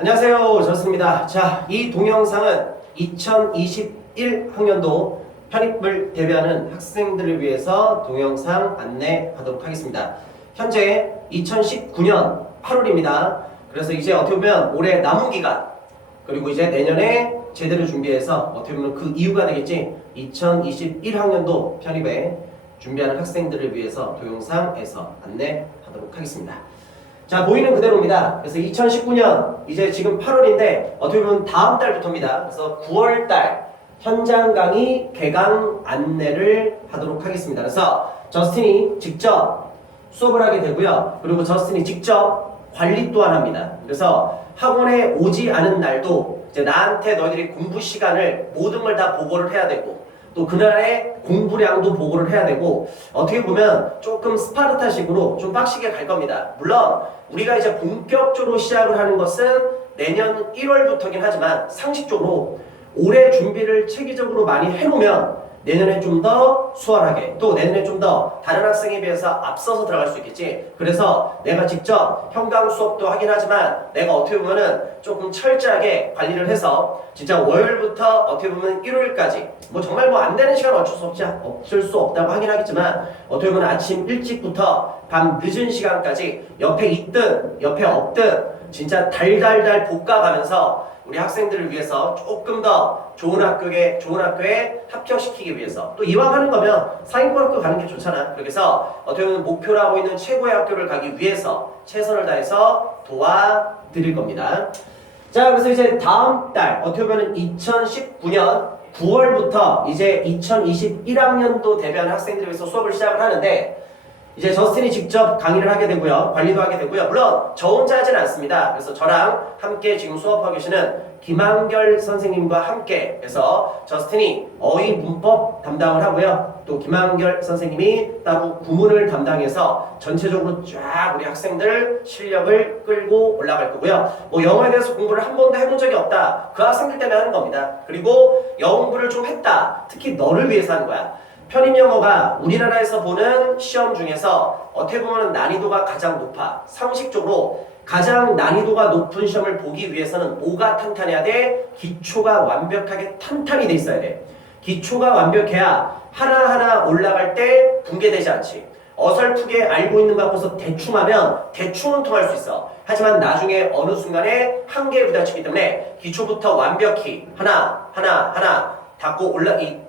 안녕하세요, 저스입니다. 자, 이 동영상은 2021 학년도 편입을 대비하는 학생들을 위해서 동영상 안내하도록 하겠습니다. 현재 2019년 8월입니다. 그래서 이제 어떻게 보면 올해 남은 기간, 그리고 이제 내년에 제대로 준비해서 어떻게 보면 그 이유가 되겠지. 2021 학년도 편입에 준비하는 학생들을 위해서 동영상에서 안내하도록 하겠습니다. 자, 보이는 그대로입니다. 그래서 2019년 이제 지금 8월인데 어떻게 보면 다음 달부터입니다. 그래서 9월달 현장 강의 개강 안내를 하도록 하겠습니다. 그래서 저스틴이 직접 수업을 하게 되고요. 그리고 저스틴이 직접 관리 또한 합니다. 그래서 학원에 오지 않은 날도 이제 나한테 너희들이 공부 시간을 모든 걸 다 보고를 해야 되고, 또 그날의 공부량도 보고를 해야 되고, 어떻게 보면 조금 스파르타식으로 좀 빡시게 갈 겁니다. 물론 우리가 이제 본격적으로 시작을 하는 것은 내년 1월부터긴 하지만 상식적으로 올해 준비를 체계적으로 많이 해놓으면 내년에 좀 더 수월하게, 또 내년에 좀 더 다른 학생에 비해서 앞서서 들어갈 수 있겠지. 그래서 내가 직접 현강 수업도 하긴 하지만 내가 어떻게 보면은 조금 철저하게 관리를 해서 진짜 월요일부터 어떻게 보면 일요일까지 뭐 정말 뭐 안 되는 시간은 어쩔 수 없다고 하긴 하겠지만 어떻게 보면 아침 일찍부터 밤 늦은 시간까지 옆에 있든 옆에 없든 진짜 달달달 볶아가면서 우리 학생들을 위해서 조금 더 좋은 학교에 합격시키기 위해서, 또 이왕 하는 거면 상위권 학교 가는 게 좋잖아. 그래서 어떻게 보면 목표로 하고 있는 최고의 학교를 가기 위해서 최선을 다해서 도와드릴 겁니다. 자, 그래서 이제 다음 달 어떻게 보면 2019년 9월부터 이제 2021학년도 대비하는 학생들을 위해서 수업을 시작을 하는데, 이제 저스틴이 직접 강의를 하게 되고요. 관리도 하게 되고요. 물론 저 혼자 하지는 않습니다. 그래서 저랑 함께 지금 수업하고 계시는 김한결 선생님과 함께 해서 저스틴이 어휘 문법 담당을 하고요. 또 김한결 선생님이 따로 구문을 담당해서 전체적으로 쫙 우리 학생들 실력을 끌고 올라갈 거고요. 뭐 영어에 대해서 공부를 한 번도 해본 적이 없다, 그 학생들 때문에 하는 겁니다. 그리고 영어 공부를 좀 했다, 특히 너를 위해서 하는 거야. 편입영어가 우리나라에서 보는 시험 중에서 어떻게 보면 난이도가 가장 높아. 상식적으로 가장 난이도가 높은 시험을 보기 위해서는 뭐가 탄탄해야 돼? 기초가 완벽하게 탄탄히 돼 있어야 돼. 기초가 완벽해야 하나하나 올라갈 때 붕괴되지 않지. 어설프게 알고 있는 거 갖고서 대충 하면 대충은 통할 수 있어. 하지만 나중에 어느 순간에 한계에 부딪히기 때문에 기초부터 완벽히 하나 닫고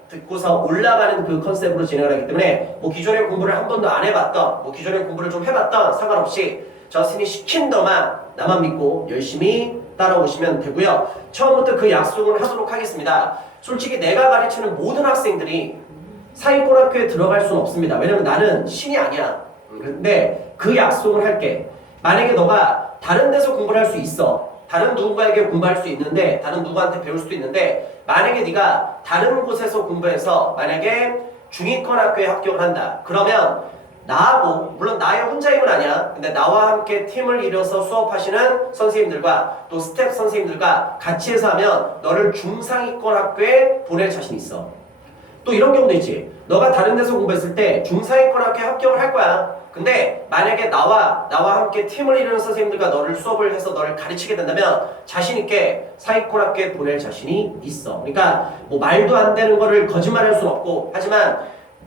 듣고서 올라가는 그 컨셉으로 진행을 하기 때문에 뭐 기존의 공부를 한 번도 안 해봤던, 뭐 기존의 공부를 좀 해봤던 상관없이 저스틴이 시킨 너만 나만 믿고 열심히 따라오시면 되고요. 처음부터 그 약속을 하도록 하겠습니다. 솔직히 내가 가르치는 모든 학생들이 상위권 학교에 들어갈 수는 없습니다. 왜냐면 나는 신이 아니야. 근데 그 약속을 할게. 만약에 너가 다른 데서 공부를 할 수 있어. 다른 누군가에게 공부할 수 있는데, 다른 누구한테 배울 수도 있는데, 만약에 네가 다른 곳에서 공부해서 만약에 중위권 학교에 합격을 한다. 그러면 나하고, 물론 나의 혼자임은 아니야. 근데 나와 함께 팀을 이뤄서 수업하시는 선생님들과 또 스텝 선생님들과 같이 해서 하면 너를 중상위권 학교에 보낼 자신이 있어. 또 이런 경우도 있지. 너가 다른 데서 공부했을 때 중상위권 학교에 합격을 할 거야. 근데 만약에 나와 함께 팀을 이루는 선생님들과 너를 수업을 해서 너를 가르치게 된다면 자신있게 상위권 학교에 보낼 자신이 있어. 그러니까 뭐 말도 안 되는 거를 거짓말할 수는 없고, 하지만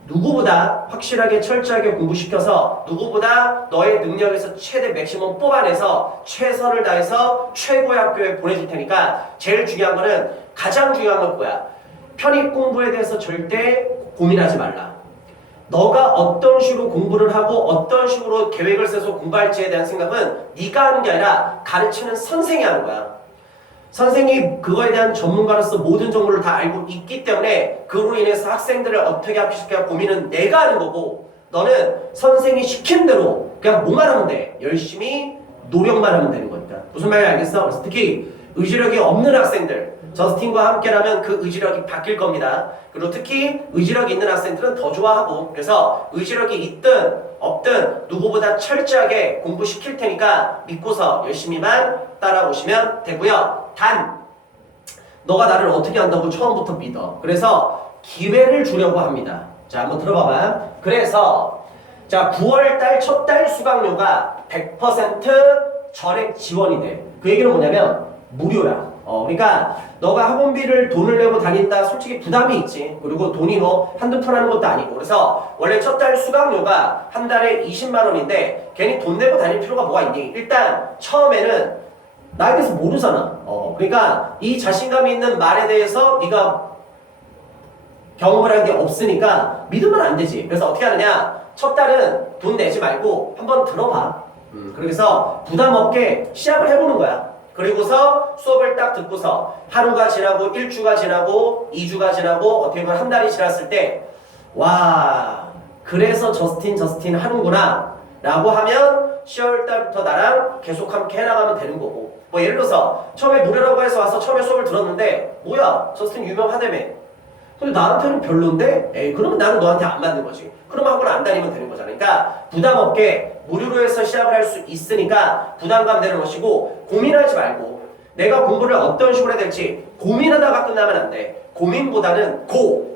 누구보다 확실하게 철저하게 공부시켜서 누구보다 너의 능력에서 최대 맥시멈 뽑아내서 최선을 다해서 최고의 학교에 보내줄 테니까 제일 중요한 거는, 가장 중요한 건 뭐야? 편입 공부에 대해서 절대 고민하지 말라. 너가 어떤 식으로 공부를 하고 어떤 식으로 계획을 세서 공부할지에 대한 생각은 네가 하는 게 아니라 가르치는 선생이 하는 거야. 선생이 그거에 대한 전문가로서 모든 정보를 다 알고 있기 때문에 그로 인해서 학생들을 어떻게 합격시킬까 고민은 내가 하는 거고, 너는 선생이 시킨 대로 그냥 뭐만 하면 돼. 열심히 노력만 하면 되는 거니까. 무슨 말인지 알겠어? 그래서 특히 의지력이 없는 학생들, 저스틴과 함께라면 그 의지력이 바뀔 겁니다. 그리고 특히 의지력이 있는 학생들은 더 좋아하고, 그래서 의지력이 있든 없든 누구보다 철저하게 공부시킬 테니까 믿고서 열심히만 따라오시면 되고요. 단, 너가 나를 어떻게 한다고 처음부터 믿어. 그래서 기회를 주려고 합니다. 자, 한번 들어봐봐. 그래서 자, 9월달 첫 달 수강료가 100% 전액 지원이 돼. 그 얘기는 뭐냐면 무료야. 그러니까 너가 학원비를 돈을 내고 다닌다 솔직히 부담이 있지. 그리고 돈이 뭐 한두 푼 하는 것도 아니고. 그래서 원래 첫 달 수강료가 한 달에 20만 원인데 괜히 돈 내고 다닐 필요가 뭐가 있니? 일단 처음에는 나에 대해서 모르잖아. 그러니까 이 자신감이 있는 말에 대해서 네가 경험을 한 게 없으니까 믿으면 안 되지. 그래서 어떻게 하느냐? 첫 달은 돈 내지 말고 한번 들어봐. 그래서 부담 없게 시작을 해보는 거야. 그리고서 수업을 딱 듣고서 하루가 지나고 1주가 지나고 2주가 지나고 어떻게 보면 한 달이 지났을 때 와, 그래서 저스틴 하는구나 라고 하면 10월 달부터 나랑 계속 함께 해나가면 되는 거고. 뭐 예를 들어서 처음에 무료라고 해서 와서 처음에 수업을 들었는데 뭐야 저스틴 유명하다며. 근데 나한테는 별론데? 에이, 그러면 나는 너한테 안 맞는 거지. 그럼 학원 안 다니면 되는 거잖아. 그러니까 부담 없게 무료로 해서 시작을 할 수 있으니까 부담감 내려놓으시고 고민하지 말고 내가 공부를 어떤 식으로 해야 될지 고민하다가 끝나면 안 돼. 고민보다는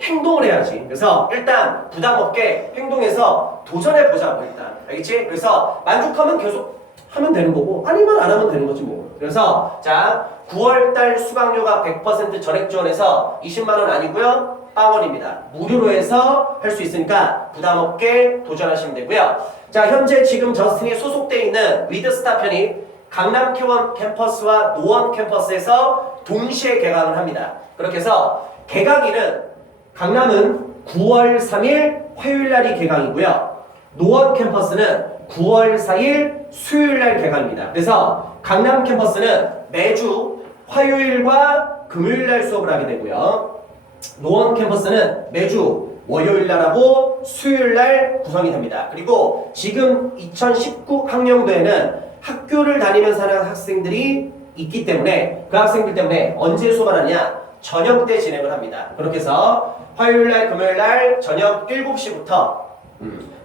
행동을 해야지. 그래서 일단 부담 없게 행동해서 도전해보자고 일단. 알겠지? 그래서 만족하면 계속 하면 되는 거고 아니면 안 하면 되는 거지 뭐. 그래서 자 9월달 수강료가 100% 전액 지원해서 20만 원 아니고요. 빵원입니다. 무료로 해서 할 수 있으니까 부담 없게 도전하시면 되고요. 자 현재 지금 저스틴이 소속되어 있는 위드스타 편입 강남 캠퍼스와 노원 캠퍼스에서 동시에 개강을 합니다. 그렇게 해서 개강일은 강남은 9월 3일 화요일날이 개강이고요. 노원 캠퍼스는 9월 4일 수요일날 개강입니다. 그래서 강남 캠퍼스는 매주 화요일과 금요일날 수업을 하게 되고요. 노원 캠퍼스는 매주 월요일날 하고 수요일날 구성이 됩니다. 그리고 지금 2019 학년도에는 학교를 다니면서 하는 학생들이 있기 때문에 그 학생들 때문에 언제 수업을 하느냐? 저녁 때 진행을 합니다. 그렇게 해서 화요일날 금요일날 저녁 7시부터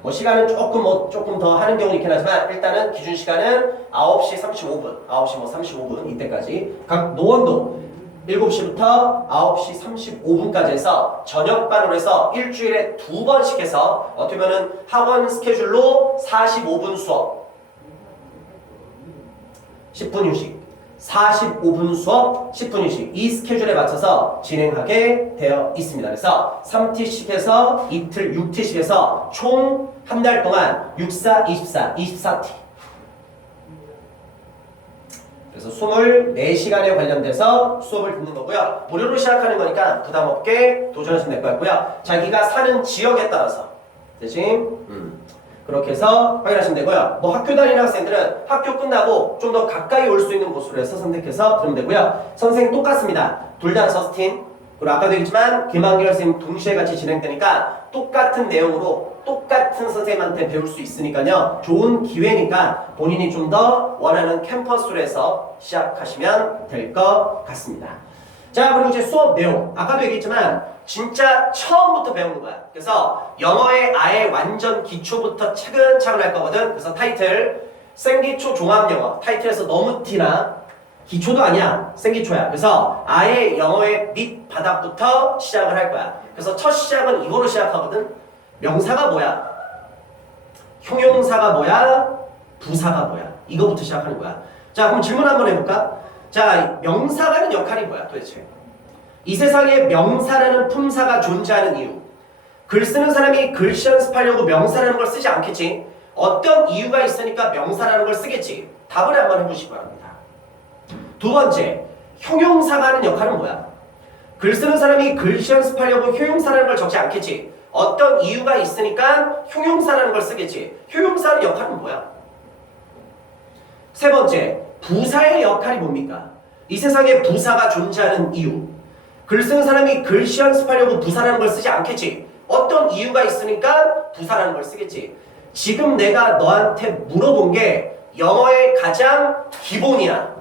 뭐 시간은 조금 더 하는 경우는 있긴 하지만 일단은 기준 시간은 9시 35분, 9시 뭐 35분 이때까지 각 노원도 7시부터 9시 35분까지 해서 저녁반으로 해서 일주일에 2번씩 해서 어떻게 보면은 학원 스케줄로 45분 수업 10분 휴식 45분 수업 10분 휴식 이 스케줄에 맞춰서 진행하게 되어 있습니다. 그래서 3T씩 해서 이틀 6T씩 해서 총 한 달 동안 6, 4, 24, 24T 그래서 24시간에 관련돼서 수업을 듣는 거고요. 무료로 시작하는 거니까 부담 없게 도전하시면 될 것 같고요. 자기가 사는 지역에 따라서 대신 그렇게 해서 확인하시면 되고요. 뭐 학교 다니는 학생들은 학교 끝나고 좀 더 가까이 올 수 있는 곳으로 해서 선택해서 들으면 되고요. 선생님 똑같습니다. 둘 다 저스틴 그리고 아까도 얘기했지만 김한길 선생님 동시에 같이 진행되니까 똑같은 내용으로 똑같은 선생님한테 배울 수 있으니까요. 좋은 기회니까 본인이 좀 더 원하는 캠퍼스로 해서 시작하시면 될 것 같습니다. 자 그리고 이제 수업 내용 아까도 얘기했지만 진짜 처음부터 배우는 거야. 그래서 영어의 아예 완전 기초부터 차근차근 할 거거든. 그래서 타이틀 생기초 종합영어 타이틀에서 너무 티나 기초도 아니야 생기초야. 그래서 아예 영어의 밑바닥부터 시작을 할 거야. 그래서 첫 시작은 이거로 시작하거든. 명사가 뭐야? 형용사가 뭐야? 부사가 뭐야? 이거부터 시작하는 거야. 자 그럼 질문 한번 해볼까? 자 명사가 하는 역할이 뭐야 도대체? 이 세상에 명사라는 품사가 존재하는 이유 글 쓰는 사람이 글씨 연습하려고 명사라는 걸 쓰지 않겠지. 어떤 이유가 있으니까 명사라는 걸 쓰겠지. 답을 한번 해보시기 바랍니다. 두 번째, 형용사가 하는 역할은 뭐야? 글 쓰는 사람이 글씨 연습하려고 효용사라는 걸 적지 않겠지. 어떤 이유가 있으니까 형용사라는 걸 쓰겠지. 효용사의 역할은 뭐야? 세 번째, 부사의 역할이 뭡니까? 이 세상에 부사가 존재하는 이유 글 쓰는 사람이 글씨 연습하려고 부사라는 걸 쓰지 않겠지. 어떤 이유가 있으니까 부사라는 걸 쓰겠지. 지금 내가 너한테 물어본 게 영어의 가장 기본이야.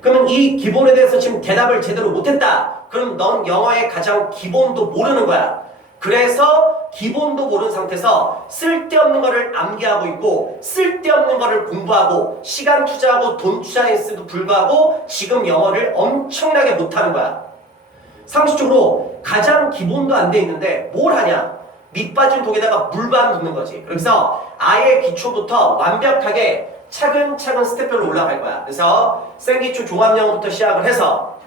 그러면 이 기본에 대해서 지금 대답을 제대로 못했다. 그럼 넌 영어의 가장 기본도 모르는 거야. 그래서 기본도 모르는 상태에서 쓸데없는 거를 암기하고 있고 쓸데없는 거를 공부하고 시간 투자하고 돈 투자했음에도 불구하고 지금 영어를 엄청나게 못하는 거야. 상식적으로 가장 기본도 안 돼 있는데 뭘 하냐? 밑 빠진 독에다가 물만 붓는 거지. 그래서 아예 기초부터 완벽하게 차근차근 스텝별로 올라갈 거야. 그래서 생기초 종합영어부터 시작을 해서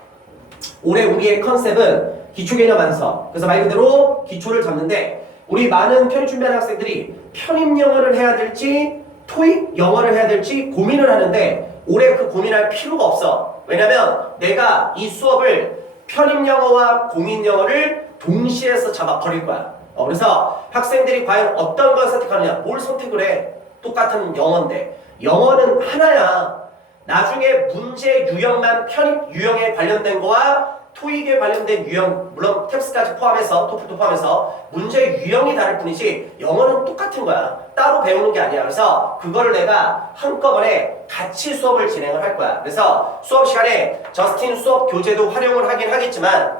올해 우리의 컨셉은 기초개념 완성. 그래서 말 그대로 기초를 잡는데 우리 많은 편입 준비하는 학생들이 편입 영어를 해야 될지 토익 영어를 해야 될지 고민을 하는데 올해 그 고민할 필요가 없어. 왜냐면 내가 이 수업을 편입 영어와 공인 영어를 동시에 해서 잡아 버릴 거야. 그래서 학생들이 과연 어떤 걸 선택하느냐, 뭘 선택을 해. 똑같은 영어인데 영어는 하나야. 나중에 문제 유형만 편입 유형에 관련된 거와 토익에 관련된 유형, 물론 탭스까지 포함해서 토플도 포함해서 문제 유형이 다를 뿐이지 영어는 똑같은 거야. 따로 배우는 게 아니야. 그래서 그거를 내가 한꺼번에 같이 수업을 진행을 할 거야. 그래서 수업 시간에 저스틴 수업 교재도 활용을 하긴 하겠지만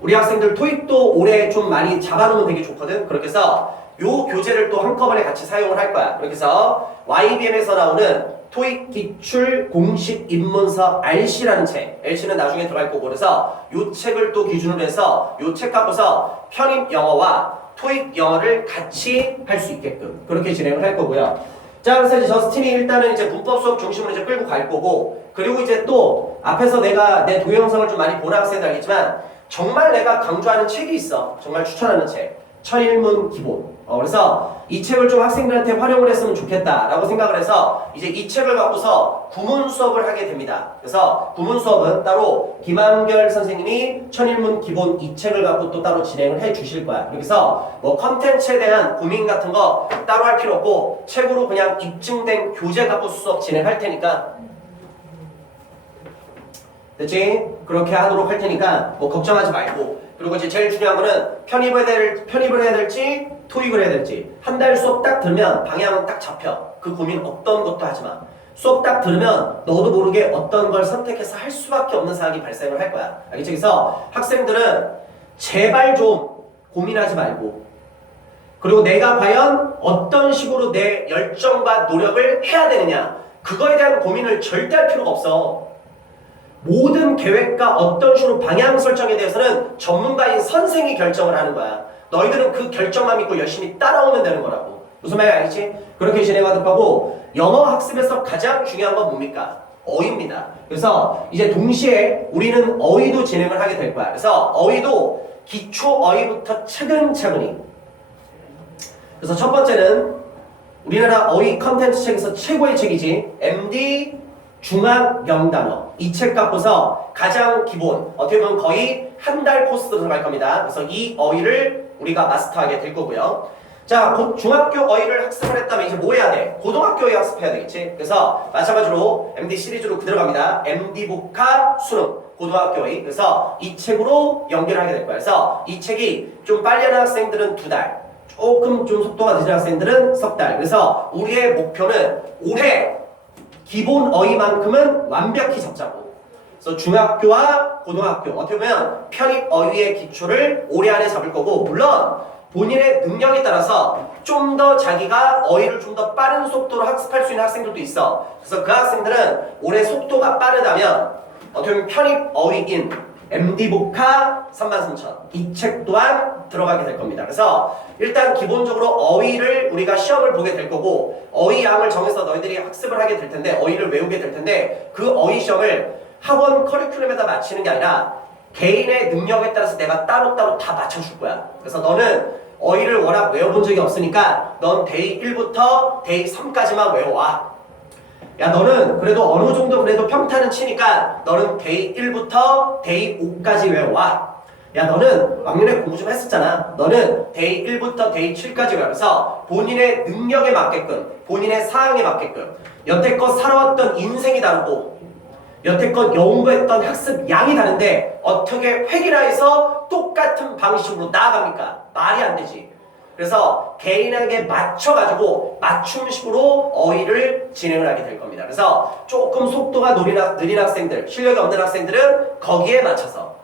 우리 학생들 토익도 올해 좀 많이 잡아놓으면 되게 좋거든. 그렇게 해서 요 교재를 또 한꺼번에 같이 사용을 할 거야. 그렇게 해서 YBM에서 나오는 토익 기출 공식 입문서 RC라는 책, RC는 나중에 들어갈 거고, 그래서 요 책을 또 기준으로 해서 요 책 갖고서 편입 영어와 토익 영어를 같이 할 수 있게끔 그렇게 진행을 할 거고요. 자, 그래서 이제 저스틴이 일단은 이제 문법 수업 중심으로 이제 끌고 갈 거고, 그리고 이제 또 앞에서 내가 내 동영상을 좀 많이 보는 학생들 알겠지만 정말 내가 강조하는 책이 있어. 정말 추천하는 책. 천일문 기본. 그래서 이 책을 좀 학생들한테 활용을 했으면 좋겠다라고 생각을 해서 이제 이 책을 갖고서 구문 수업을 하게 됩니다. 그래서 구문 수업은 따로 김한결 선생님이 천일문 기본 이 책을 갖고 또 따로 진행을 해 주실 거야. 그래서 뭐 컨텐츠에 대한 고민 같은 거 따로 할 필요 없고 책으로 그냥 입증된 교재 갖고 수업 진행할 테니까 됐지? 그렇게 하도록 할 테니까 뭐 걱정하지 말고. 그리고 이제 제일 중요한 거는 편입을 해야 될지 토익을 해야 될지 한 달 수업 딱 들으면 방향은 딱 잡혀. 그 고민 어떤 것도 하지 마. 수업 딱 들으면 너도 모르게 어떤 걸 선택해서 할 수밖에 없는 상황이 발생을 할 거야. 알겠지? 그래서 학생들은 제발 좀 고민하지 말고 그리고 내가 과연 어떤 식으로 내 열정과 노력을 해야 되느냐 그거에 대한 고민을 절대 할 필요가 없어. 모든 계획과 어떤 식으로 방향 설정에 대해서는 전문가인 선생이 결정을 하는 거야. 너희들은 그 결정만 믿고 열심히 따라오면 되는 거라고. 무슨 말인지 알겠지? 그렇게 진행하도록 하고 영어 학습에서 가장 중요한 건 뭡니까? 어휘입니다. 그래서 이제 동시에 우리는 어휘도 진행을 하게 될 거야. 그래서 어휘도 기초 어휘부터 차근차근히. 그래서 첫 번째는 우리나라 어휘 컨텐츠 책에서 최고의 책이지. MD 중학 영단어 이 책 갖고서 가장 기본 어떻게 보면 거의 한 달 코스 들어갈 겁니다. 그래서 이 어휘를 우리가 마스터하게 될 거고요. 자, 곧 중학교 어휘를 학습을 했다면 이제 뭐 해야 돼? 고등학교 어휘 학습해야 되겠지. 그래서 마찬가지로 MD 시리즈로 그대로 갑니다. MD 복화 수능 고등학교 어휘. 그래서 이 책으로 연결하게 될 거야. 그래서 이 책이 좀 빨리 하는 학생들은 2달, 조금 좀 속도가 늦은 학생들은 석 달. 그래서 우리의 목표는 올해 기본 어휘만큼은 완벽히 잡자고. 그래서 중학교와 고등학교 어떻게 보면 편입 어휘의 기초를 올해 안에 잡을 거고 물론 본인의 능력에 따라서 좀 더 자기가 어휘를 좀 더 빠른 속도로 학습할 수 있는 학생들도 있어. 그래서 그 학생들은 올해 속도가 빠르다면 어떻게 보면 편입 어휘인 MD 복화 33,000 이 책 또한 들어가게 될 겁니다. 그래서 일단 기본적으로 어휘를 우리가 시험을 보게 될 거고 어휘 양을 정해서 너희들이 학습을 하게 될 텐데 어휘를 외우게 될 텐데 그 어휘 시험을 학원 커리큘럼에다 맞추는 게 아니라 개인의 능력에 따라서 내가 따로따로 다 맞춰줄 거야. 그래서 너는 어휘를 워낙 외워본 적이 없으니까 넌 데이 1부터 데이 3까지만 외워와. 야 너는 그래도 어느 정도 그래도 평타는 치니까 너는 데이 1부터 데이 5까지 외워와. 야 너는 왕년에 공부 좀 했었잖아. 너는 데이 1부터 데이 7까지 외워서 본인의 능력에 맞게끔 본인의 사항에 맞게끔 여태껏 살아왔던 인생이 다르고 여태껏 연구했던 학습 양이 다른데 어떻게 획일화해서 똑같은 방식으로 나아갑니까? 말이 안 되지. 그래서 개인에게 맞춰가지고 맞춤식으로 어휘를 진행을 하게 될 겁니다. 그래서 조금 속도가 느린 학생들, 실력이 없는 학생들은 거기에 맞춰서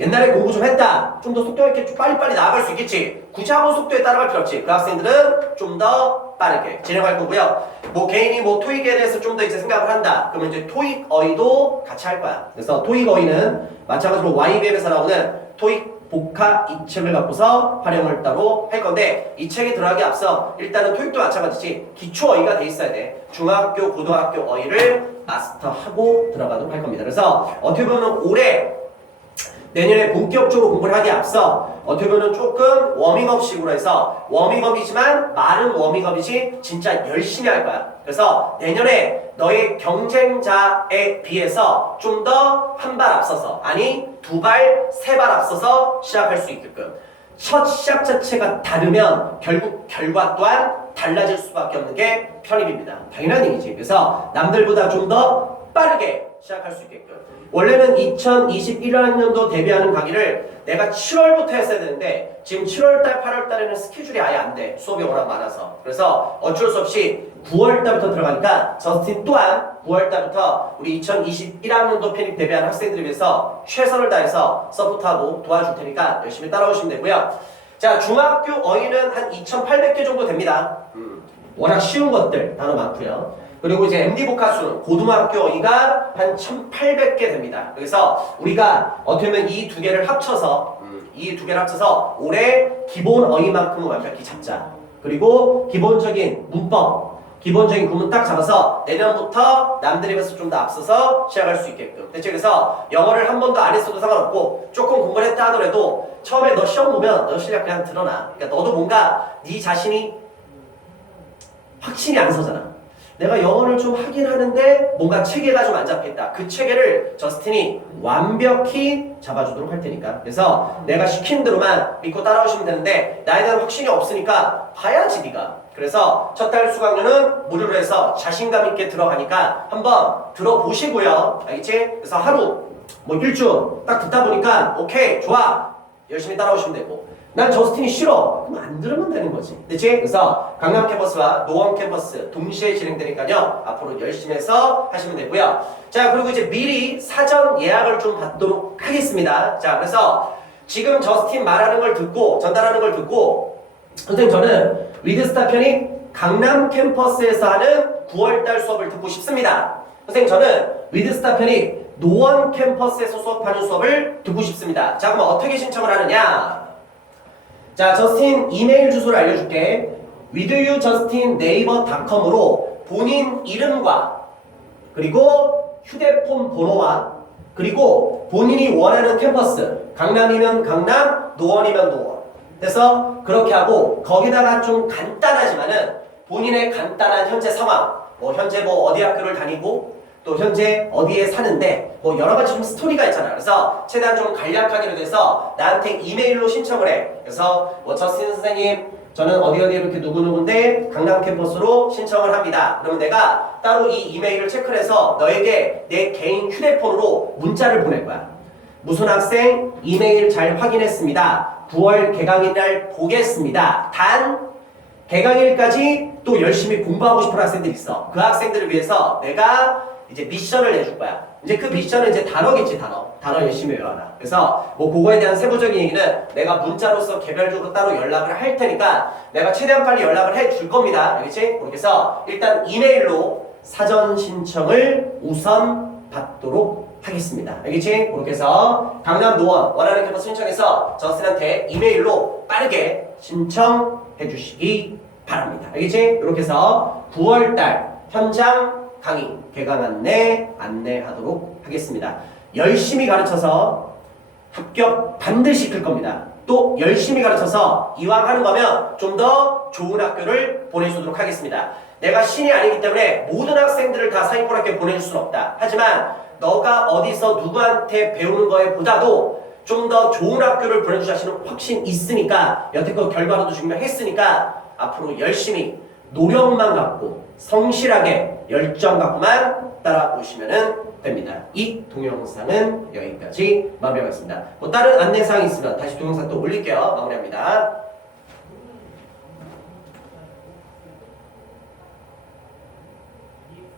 옛날에 공부 좀 했다. 좀 더 속도가 이렇게 빨리빨리 나아갈 수 있겠지. 굳이 학원 속도에 따라갈 필요 없지. 그 학생들은 좀 더 빠르게 진행할 거고요. 뭐 개인이 뭐 토익에 대해서 좀 더 이제 생각을 한다. 그러면 이제 토익 어휘도 같이 할 거야. 그래서 토익 어휘는 마찬가지로 YBM에서 나오는 토익 복화 이 책을 갖고서 활용을 따로 할 건데 이 책에 들어가기 앞서 일단은 토익도 마찬가지지 기초 어휘가 돼 있어야 돼. 중학교, 고등학교 어휘를 마스터하고 들어가도록 할 겁니다. 그래서 어떻게 보면 올해 내년에 본격적으로 공부를 하기에 앞서 어떻게 보면 조금 워밍업식으로 해서 워밍업이지만 말은 워밍업이지 진짜 열심히 할 거야. 그래서 내년에 너의 경쟁자에 비해서 좀 더 한 발 앞서서 아니 두 발, 세 발 앞서서 시작할 수 있게끔 첫 시작 자체가 다르면 결국 결과 또한 달라질 수밖에 없는 게 편입입니다. 당연한 얘기지. 그래서 남들보다 좀 더 빠르게 시작할 수 있게끔 원래는 2021학년도 데뷔하는 강의를 내가 7월부터 했어야 되는데 지금 7월달, 8월달에는 스케줄이 아예 안 돼. 수업이 워낙 많아서. 그래서 어쩔 수 없이 9월달부터 들어가니까 저스틴 또한 9월달부터 우리 2021학년도 편입 데뷔하는 학생들을 위해서 최선을 다해서 서포트하고 도와줄 테니까 열심히 따라오시면 되고요. 자, 중학교 어휘는 한 2,800개 정도 됩니다. 워낙 쉬운 것들 단어 많고요. 그리고 이제 MD 복화수는 고등학교 어휘가 한 1,800개 됩니다. 그래서 우리가 어떻게 보면 이 두 개를 합쳐서 올해 기본 어휘만큼은 완벽히 잡자. 그리고 기본적인 문법, 기본적인 구문 딱 잡아서 내년부터 남들에 비해서 좀 더 앞서서 시작할 수 있게끔. 대체 그래서 영어를 한 번도 안 했어도 상관없고 조금 공부를 했다 하더라도 처음에 너 시험 보면 너 실력 그냥 드러나. 그러니까 너도 뭔가 네 자신이 확신이 안 서잖아. 내가 영어를 좀 하긴 하는데 뭔가 체계가 좀 안 잡혀있다. 그 체계를 저스틴이 완벽히 잡아주도록 할 테니까. 그래서 내가 시킨 대로만 믿고 따라오시면 되는데 나에 대한 확신이 없으니까 봐야지 네가. 그래서 첫 달 수강료는 무료로 해서 자신감 있게 들어가니까 한번 들어보시고요. 알겠지? 그래서 하루 뭐 일주 딱 듣다 보니까 오케이 좋아 열심히 따라오시면 되고 난 저스틴이 싫어 그럼 안 들으면 되는 거지. 그치? 그래서 강남 캠퍼스와 노원 캠퍼스 동시에 진행되니까요 앞으로 열심히 해서 하시면 되고요. 자 그리고 이제 미리 사전 예약을 좀 받도록 하겠습니다. 자 그래서 지금 저스틴 말하는 걸 듣고 전달하는 걸 듣고 선생님 저는 위드스타 편입 강남 캠퍼스에서 하는 9월달 수업을 듣고 싶습니다. 선생님 저는 위드스타 편입 노원 캠퍼스에서 수업하는 수업을 듣고 싶습니다. 자 그럼 어떻게 신청을 하느냐. 자, 저스틴 이메일 주소를 알려줄게. withyoujustinnaver.com으로 본인 이름과 그리고 휴대폰 번호와 그리고 본인이 원하는 캠퍼스 강남이면 강남, 노원이면 노원 그래서 그렇게 하고 거기다가 좀 간단하지만은 본인의 간단한 현재 상황 뭐 현재 뭐 어디 학교를 다니고 또 현재 어디에 사는데 뭐 여러 가지 좀 스토리가 있잖아. 그래서 최대한 좀 간략하기로 돼서 나한테 이메일로 신청을 해. 그래서 뭐 저스틴 선생님 저는 어디 이렇게 누구누구인데 강남 캠퍼스로 신청을 합니다. 그러면 내가 따로 이 이메일을 체크를 해서 너에게 내 개인 휴대폰으로 문자를 보낼 거야. 무슨 학생 이메일 잘 확인했습니다. 9월 개강일 날 보겠습니다. 단 개강일까지 또 열심히 공부하고 싶은 학생들이 있어. 그 학생들을 위해서 내가 이제 미션을 내줄 거야. 이제 그 미션은 이제 단어겠지, 단어. 단어 열심히 외워라. 그래서 뭐 그거에 대한 세부적인 얘기는 내가 문자로서 개별적으로 따로 연락을 할 테니까 내가 최대한 빨리 연락을 해 줄 겁니다. 알겠지? 그렇게 해서 일단 이메일로 사전 신청을 우선 받도록 하겠습니다. 알겠지? 그렇게 해서 강남 노원 원하는 캠퍼스 신청해서 저스틴한테 이메일로 빠르게 신청해 주시기 바랍니다. 알겠지? 이렇게 해서 9월달 현장 강의 개강 안내하도록 하겠습니다. 열심히 가르쳐서 합격 반드시 시킬 겁니다. 또 열심히 가르쳐서 이왕 하는 거면 좀 더 좋은 학교를 보내주도록 하겠습니다. 내가 신이 아니기 때문에 모든 학생들을 다 상위권 학교에 보내줄 수는 없다. 하지만 너가 어디서 누구한테 배우는 거에 보다도 좀 더 좋은 학교를 보내줄 자신은 확신 있으니까 여태껏 결과로도 증명했으니까 앞으로 열심히 노력만 갖고 성실하게 열정 갖고만 따라오시면 됩니다. 이 동영상은 여기까지 마무리하겠습니다. 뭐 다른 안내사항이 있으면 다시 동영상 또 올릴게요. 마무리합니다.